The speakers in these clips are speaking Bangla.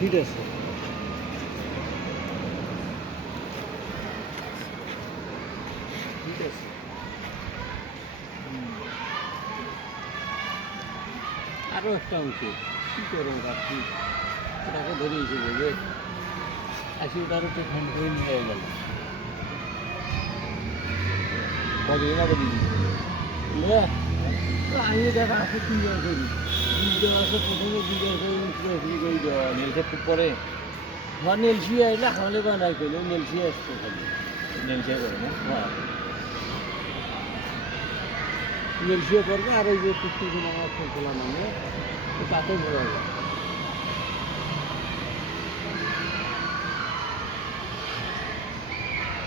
ঠিক আছে। আরও একটা অংশ কী করুন আপনি ওটাকে ধরিয়েছে বলে আসি ওটারও তো ফোন করে নিয়ে গেল কদিন আমি দেখা আছে কি প্রথমে বীজ আছে করে দেওয়া নীলসে খুব পরে আমার নেলসি আইলে করে না হ্যাঁ নেলসিও করবে আর ওই যে টুকটুকি আমার খোলা নামে তাতে ভরা যায়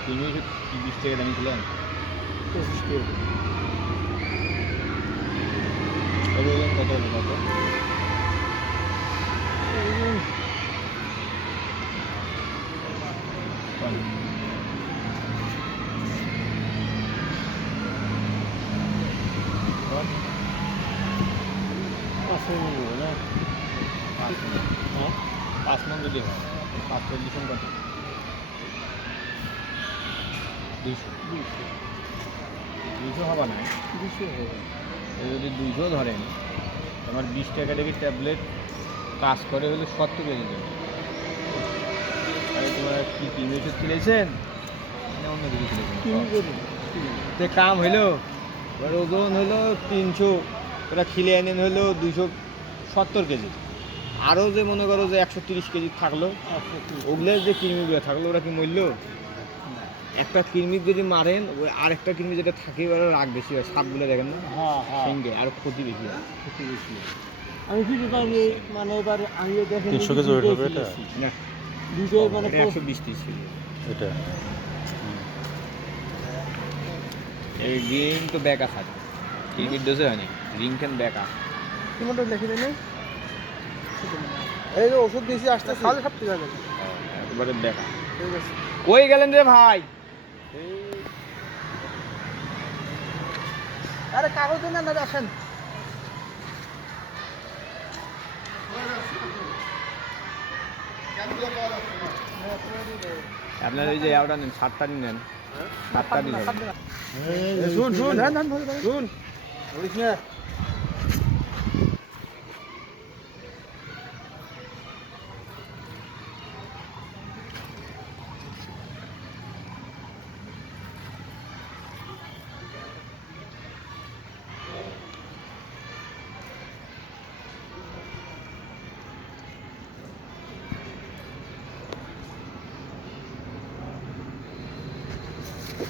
তুমি কি বিশ টাকা দামি ছিলেন পঁচিশ করে কত ওজন কত হবে কত পাঁচশো নেব না পাঁচ মণ। হ্যাঁ পাঁচ মন যদি হয় পাঁচ চল্লিশ মন কত যদি দুইশো ধরেন তোমার বিশ টাকা থেকে ট্যাবলেট কাজ করে হলে সত্তর কেজি দেবে। আরে তোমার কি তিন ওষুধ খেলেছেন না অন্য কিছু খেলেছেন কাম হইল? এবার ওজন হলো তিনশো ওরা খিলে এনেন হলো দুইশো সত্তর কেজি। আরও যে মনে করো যে একশো তিরিশ কেজি থাকল ওগুলো যে কৃমিগুলো থাকল ওরা কি মূল্য একটা কৃমি যদি মারেন ওই আরেকটা কৃমি যেটা থাকে ওরা রাগ বেশি হয় সাপগুলো দেখেন না? হ্যাঁ হ্যাঁ। সঙ্গে আর ক্ষতি বেশি হয়। ক্ষতি বেশি আমি শুধু তাহলে মানে এবার আমি দেখেন তিনশো কেজি ওয়েট হবে এটা? না। দুটো মানে একশো বিশ কেজি এটা? এই রিং তো ব্যাক আছে। কৃমির ডোজে হয়নি। রিং ক্যান ব্যাক আস কিমানটা লিখে দেন এই যে ওষুধ দিয়েছি আসতে সাড়ে সাত টাকা দেবে একেবারে ব্যাক আস ঠিক আছে। কই গেলেন রে ভাই? আরে কাগজ না না আসেন। আপনার ওই যে ওটা নেন সাতটা নেন সাতটা দিন শুন শুন। শুন।